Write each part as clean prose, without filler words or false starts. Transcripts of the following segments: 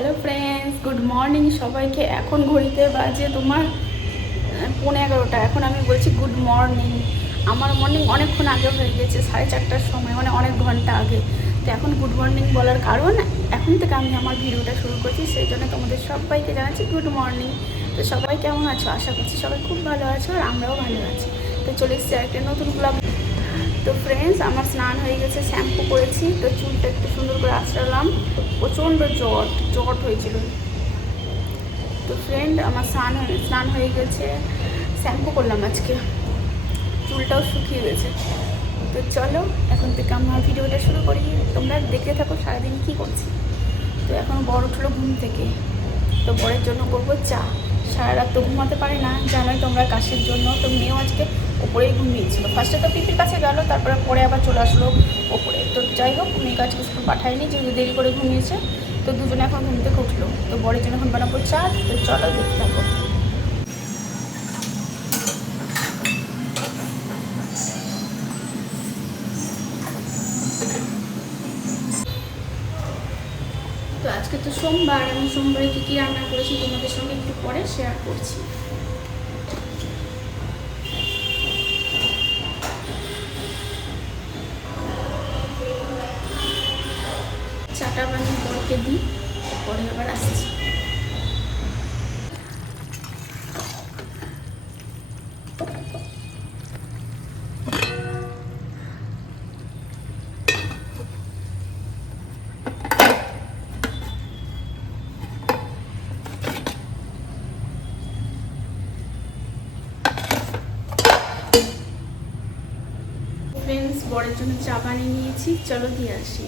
Hello friends, good morning সবাইকে। এখন ঘড়িতে বাজে তোমার 11:30। এখন আমি বলছি গুড মর্নিং। আমার মর্নিং অনেকক্ষণ আগে হয়ে গেছে, 4:30টার সময়, মানে অনেক ঘন্টা আগে। তো এখন গুড মর্নিং বলার কারণ এখন থেকে আমি আমার ভিডিওটা শুরু করছি, সেই জন্য তোমাদের সবাইকে জানাচ্ছি গুড মর্নিং। তো সবাই কেমন আছো? আশা করছি সবাই খুব ভালো আছো, আর আমরাও ভালো আছি। তো চলে এসেছি একটা নতুন ব্লগ। তো ফ্রেন্ডস, আমার স্নান হয়ে গেছে, শ্যাম্পু করেছি, তো চুলটা একটু সুন্দর করে আঁচড়ালাম। প্রচণ্ড জ্বর হয়েছিল। তো ফ্রেন্ড, আমার স্নান হয়ে গেছে, শ্যাম্পু করলাম আজকে, চুলটাও শুকিয়ে গেছে। তো চলো এখন থেকে আমার ভিডিওটা শুরু করি, তোমরা দেখতে থাকো সারাদিন কী করছি। তো এখন বড় উঠলো ঘুম থেকে, তো বরের জন্য করবো চা। সারা রাত তো ঘুমাতে পারে না, জানোই তোমরা, কাশির জন্য। তো মেয়েও আজকে ওপরেই ঘুমিয়েছিল। ফার্স্টে তো পিপির কাছে গেল, তারপরে পরে আবার চলে আসলো ওপরে। তো যাই হোক, মেয়েকে আজকে স্কুল পাঠায়নি, যেহেতু দেরি করে ঘুমিয়েছে। তো দুজনে এখন ঘুম থেকে উঠলো। তো বরের জন্য এখন বানাবো চা। তো চলো দেখতে থাকো। তো আজকে তো সোমবার, আমি সোমবারে কী কী রান্না করেছি তোমাদের সঙ্গে একটু পরে শেয়ার করছি। চাটা বানিয়ে বরকে দিই, পরে আবার আসছি। ফ্রেন্ডস, বরের জন্য চা বানিয়ে নিয়েছি, চলো দিয়ে আসি।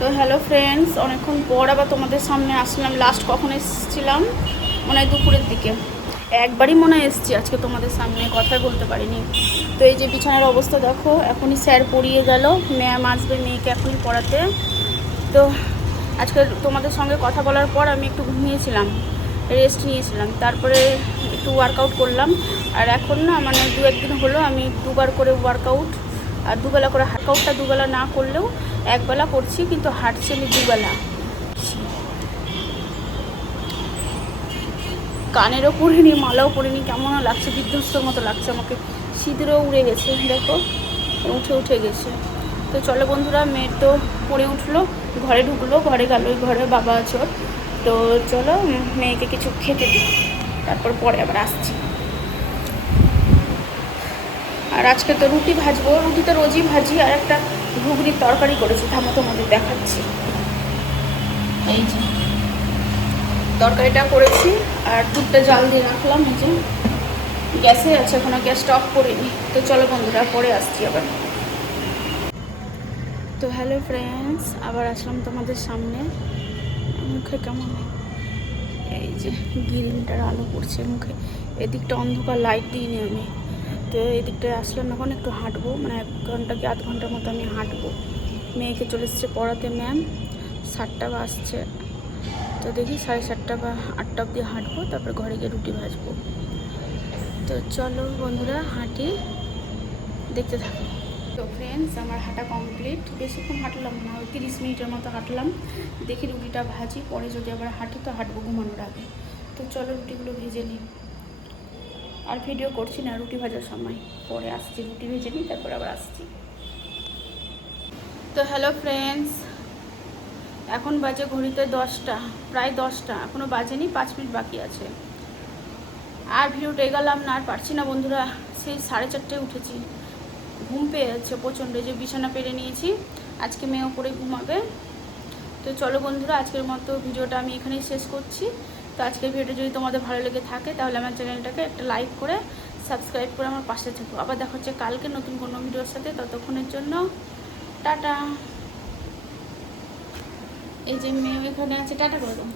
তো হ্যালো ফ্রেন্ডস, অনেকক্ষণ পর আবার তোমাদের সামনে আসলাম। লাস্ট কখন এসেছিলাম? মনে হয় দুপুরের দিকে। একবারই মনে হয় এসেছি আজকে তোমাদের সামনে, কথাই বলতে পারিনি। তো এই যে বিছানার অবস্থা দেখো, এখনই স্যার পড়িয়ে গেল, ম্যাম আসবে মেয়েকে এখনই পড়াতে। তো আজকে তোমাদের সঙ্গে কথা বলার পর আমি একটু ঘুমিয়েছিলাম, রেস্ট নিয়েছিলাম, তারপরে একটু ওয়ার্কআউট করলাম। আর এখন না, মানে 2-1 দিন হলো আমি দুবার করে ওয়ার্কআউট, আর দুবেলা করে ওয়ার্কআউটটা দুবেলা না করলেও একবেলা করছি, কিন্তু হাঁটছি আমি দুবেলা। কানেরও পরিনি, মালাও পরিনি, কেমনও লাগছে, বিধ্বস্তর মতো লাগছে আমাকে। সিঁদুরও উড়ে গেছে, দেখো উঠে গেছে। তো চলো বন্ধুরা, মেয়ের তো পড়ে উঠলো, ঘরে ঢুকলো, ঘরে গেল, ওই ঘরে বাবা আছে ওর। তো চলো মেয়েকে কিছু খেতে দিই, তারপর পরে আবার আসছি। আর আজকে তো রুটি ভাজবো, রুটি তো রোজই ভাজি। আর একটা ঘুগনির তরকারি করেছি, থামো তোমাদের দেখাচ্ছি। এই যে তরকারিটা করেছি আর দুধটা জাল দিয়ে রাখলাম, এই যে গ্যাসে আছে, এখনো গ্যাসটা অফ করিনি। তো চলো বন্ধুরা, পরে আসছি আবার। তো হ্যালো ফ্রেন্ডস, আবার আসলাম তোমাদের সামনে। মুখে কেমন এই যে গ্রিনটার আলো পড়ছে মুখে, এদিকটা অন্ধকার, লাইট দিইনি আমি। তো এদিকটায় আসলাম, এখন একটু হাঁটবো, মানে 1 ঘন্টা কি আধ ঘন্টার মতো আমি হাঁটবো। মেয়েকে চলে এসছে পড়াতে ম্যাম, 7টা বাজছে। তো দেখি 7:30 বা 8টা অবধি হাঁটবো, তারপর ঘরে গিয়ে রুটি ভাজবো। তো চলো বন্ধুরা হাঁটি, দেখতে থাকো। তো ফ্রেন্ডস, আমার হাঁটা কমপ্লিট। বেশিক্ষণ হাঁটলাম না, ওই 30 মিনিটের মতো হাঁটলাম। দেখি রুটিটা ভাজি, পরে যদি আবার হাঁটি তো হাঁটবো ঘুমানোর আগে। তো চলো রুটিগুলো ভেজে নিই। আর ভিডিও করছি না রুটি ভাজার সময়, পরে আসছি, রুটি ভেজে নিই তারপর আবার আসছি। তো হ্যালো ফ্রেন্ডস, এখন বাজে ঘড়িতে 10টা, প্রায় 10টা, এখনও বাজেনি, 5 মিনিট বাকি আছে। আর ভিডিওটা এগালাম না, আর পারছি না বন্ধুরা। সেই 4:30টায় উঠেছি, ঘুম পেয়ে যাচ্ছে প্রচণ্ড, যে বিছানা পেরে নিয়েছি। আজকে মেয়ে ওপরে ঘুমাবে। তো চলো বন্ধুরা, আজকের মতো ভিডিওটা আমি এখানেই শেষ করছি। তো আজকের ভিডিওটা যদি তোমাদের ভালো লেগে থাকে তাহলে আমার চ্যানেলটাকে একটা লাইক করে সাবস্ক্রাইব করে আমার পাশে থেকো। আবার দেখা হচ্ছে কালকে নতুন কোনো ভিডিওর সাথে। ততক্ষণের জন্য টাটা। এই যে মেয়ে এখানে আছে, টাটা করে দাও।